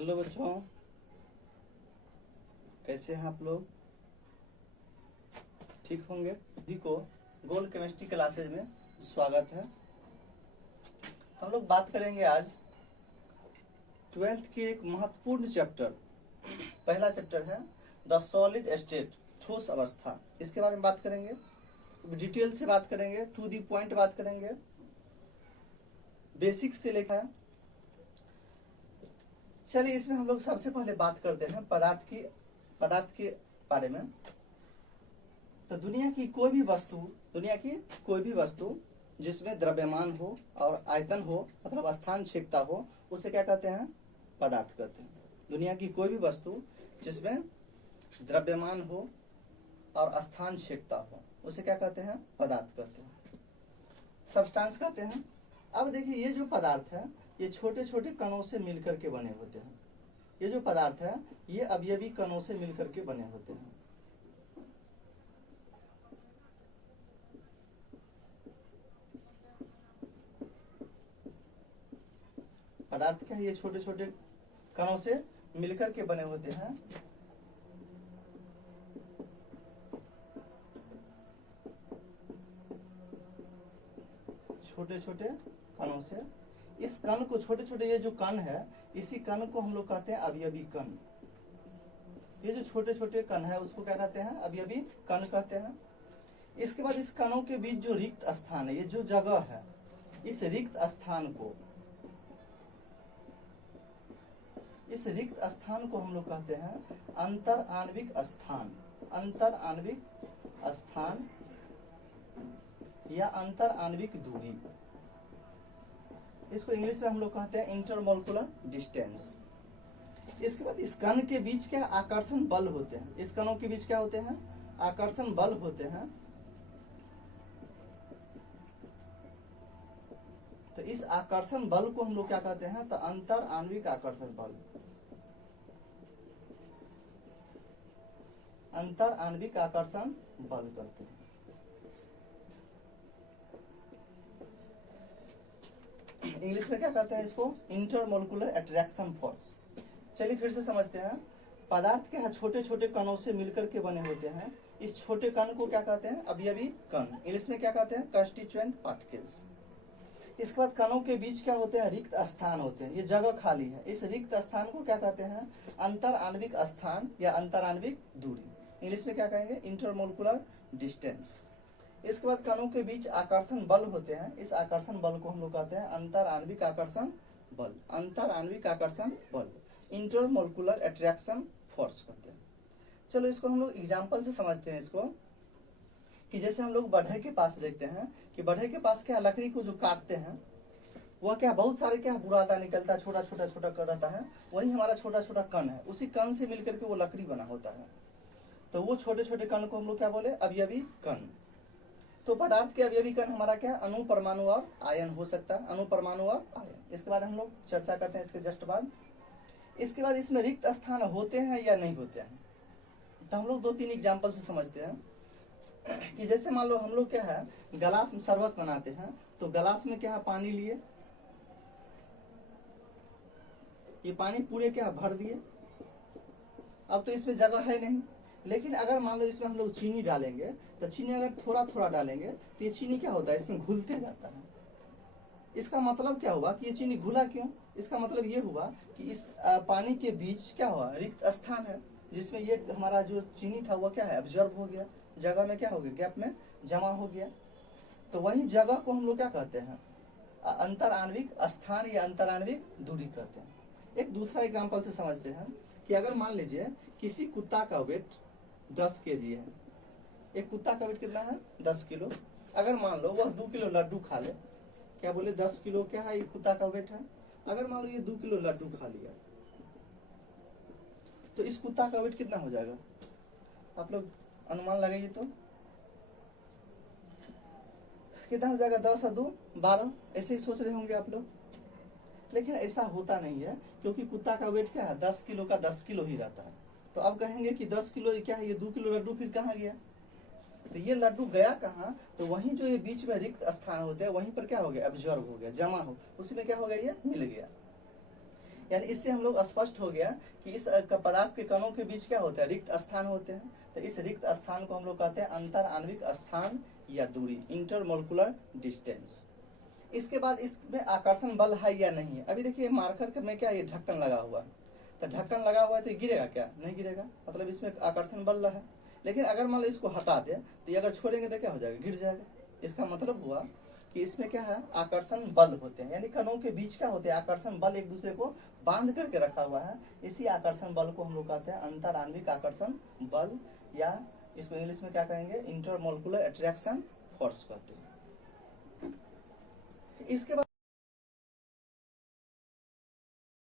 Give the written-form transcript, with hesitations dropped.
Hello बच्चों, कैसे हैं आप लोग? ठीक होंगे। सभी को गोल्ड केमिस्ट्री क्लासेज में स्वागत है। हम लोग बात करेंगे आज 12th के एक महत्वपूर्ण चैप्टर। पहला चैप्टर है द सॉलिड स्टेट, ठोस अवस्था। इसके बारे में बात करेंगे, डिटेल से बात करेंगे, टू दी पॉइंट बात करेंगे, बेसिक से लेकर है। चलिए इसमें हम लोग सबसे पहले बात करते हैं पदार्थ के बारे में। तो दुनिया की कोई भी वस्तु जिसमें द्रव्यमान हो और आयतन हो, मतलब स्थान क्षेत्रता हो, उसे क्या कहते हैं? पदार्थ कहते हैं। दुनिया की कोई भी वस्तु जिसमें द्रव्यमान हो और स्थान क्षेत्रता हो, उसे क्या कहते हैं? पदार्थ कहते हैं, सब्सटेंस कहते हैं। अब देखिए, ये जो पदार्थ है ये छोटे छोटे कणों से मिलकर के बने होते हैं। ये जो पदार्थ है ये अवयवी कणों से मिलकर के बने होते हैं। पदार्थ क्या है? ये छोटे छोटे कणों से मिलकर के बने होते हैं। छोटे छोटे कणों से, इस कण को छोटे छोटे, ये जो कण है इसी कण को हम लोग कहते हैं अवयवी कण। ये जो छोटे छोटे कण है उसको क्या कहते हैं? अवयवी कण कहते हैं। इसके बाद इस कणों के बीच जो रिक्त स्थान है, ये जो जगह है, इस रिक्त स्थान को हम लोग कहते हैं अंतर आणविक स्थान। अंतर आणविक स्थान या अंतर आणविक दूरी, इसको इंग्लिश में हम लोग कहते हैं इंटरमोलिकुलर डिस्टेंस। इसके बाद इस कण के बीच क्या आकर्षण बल होते हैं? इस कणों के बीच क्या होते हैं? आकर्षण बल होते हैं। तो इस आकर्षण बल को हम लोग क्या कहते हैं? तो अंतर आणविक आकर्षण बल, अंतर आणविक आकर्षण बल कहते हैं। इंग्लिश में क्या कहते हैं इसको? Intermolecular attraction force. चलिए फिर से समझते हैं। पदार्थ के छोटे छोटे कणों से मिलकर के बने होते हैं। इस छोटे कण को क्या कहते हैं? अवयवी कण। इंग्लिश में क्या कहते हैं? Constituent particles. इसके बाद कणों के बीच क्या होते हैं? रिक्त स्थान होते हैं। ये जगह खाली है, इस रिक्त स्थान को क्या कहते हैं? अंतर आणविक स्थान या अंतर आणविक दूरी। इंग्लिश में क्या कहेंगे? Intermolecular distance. इसके बाद कणों के बीच आकर्षण बल होते हैं। इस आकर्षण बल को हम लोग कहते हैं अंतर आणविक आकर्षण बल। अंतर आणविक आकर्षण बल, इंटरमोलिकुलर अट्रैक्शन फोर्स कहते हैं। चलो इसको हम लोग एग्जाम्पल से समझते हैं इसको, कि जैसे हम लोग बढ़ई के पास देखते हैं कि बढ़ई के पास क्या लकड़ी को जो काटते हैं वह क्या बहुत सारे क्या बुरादा निकलता है, छोटा छोटा छोटा कर रहता है। वही हमारा छोटा छोटा कण है, उसी कण से मिलकर के वो लकड़ी बना होता है। तो वो छोटे छोटे कण को हम लोग क्या बोले? अवयवी कण। तो पदार्थ के अवयवी कण हमारा क्या? अणु, परमाणु और आयन हो सकता है। अणु, परमाणु और आयन, इसके बारे में हम लोग चर्चा करते हैं इसके जस्ट बाद। इसके बाद इसमें रिक्त स्थान होते हैं या नहीं होते हैं, तो हम लोग 2-3 एग्जाम्पल से समझते हैं। कि जैसे मान लो हम लोग क्या है, गलास में शरबत बनाते हैं, तो गलास में क्या है? पानी लिए, ये पानी पूरे क्या भर दिए। अब तो इसमें जगह है नहीं, लेकिन अगर मान लो इसमें हम लोग चीनी डालेंगे, तो चीनी अगर थोड़ा थोड़ा डालेंगे तो ये चीनी क्या होता है? इसमें घुलते जाता है। इसका मतलब क्या हुआ कि ये चीनी घुला क्यों? इसका मतलब ये हुआ कि इस पानी के बीच क्या हुआ? रिक्त स्थान है, जिसमें ये हमारा जो चीनी था वो क्या है? एब्जॉर्ब हो गया, जगह में क्या हो गया? गैप में जमा हो गया। तो वही जगह को हम लोग क्या कहते हैं? अंतर आणविक स्थान या अंतर आणविक दूरी कहते हैं। एक दूसरा एग्जाम्पल से समझते हैं कि अगर मान लीजिए किसी कुत्ता का वेट 10 kg है। एक कुत्ता का वेट कितना है? 10 किलो। अगर मान लो वह 2 किलो लड्डू खा ले, क्या बोले? 10 किलो क्या है? ये कुत्ता का वेट है। अगर मान लो ये 2 किलो लड्डू खा लिया, तो इस कुत्ता का वेट कितना हो जाएगा? आप लोग अनुमान लगाइए तो कितना हो जाएगा? 10 और 2 12, ऐसे ही सोच रहे होंगे आप लोग। लेकिन ऐसा होता नहीं है, क्योंकि कुत्ता का वेट क्या है? 10 किलो का 10 किलो ही रहता है। तो अब कहेंगे कि 10 किलो क्या है? ये 2 किलो लड्डू फिर कहाँ गया? तो ये लड्डू गया कहाँ? तो वहीं जो ये बीच में रिक्त स्थान होते हैं वहीं पर क्या हो गया? एब्जॉर्ब हो गया, जमा हो, उसी में क्या हो गया? ये मिल गया। यानी इससे हम लोग स्पष्ट हो गया कि इस पदार्थ के कणों के बीच क्या होता है, रिक्त स्थान होते हैं। तो इस रिक्त स्थान को हम लोग कहते हैं अंतर आणविक स्थान या दूरी, इंटरमोलिकुलर डिस्टेंस। इसके बाद इसमें आकर्षण बल है या नहीं है। अभी देखिए मार्कर में क्या ये ढक्कन लगा हुआ, तो ढक्कन लगा हुआ है तो गिरेगा क्या, नहीं गिरेगा, मतलब इसमें आकर्षण बल है। लेकिन अगर मान लो इसको हटा दे तो ये अगर छोड़ेंगे तो क्या हो जाएगा, गिर जाएगा। इसका मतलब हुआ कि इसमें क्या है, आकर्षण बल होते हैं, यानी कणों के बीच क्या होते हैं, आकर्षण बल एक दूसरे को बांध करके रखा हुआ है। इसी आकर्षण बल को हम लोग कहते हैं अंतर आणविक आकर्षण बल, या इसको इंग्लिश में क्या कहेंगे, इंटरमोलिकुलर अट्रैक्शन फोर्स कहते हैं। इसके बाद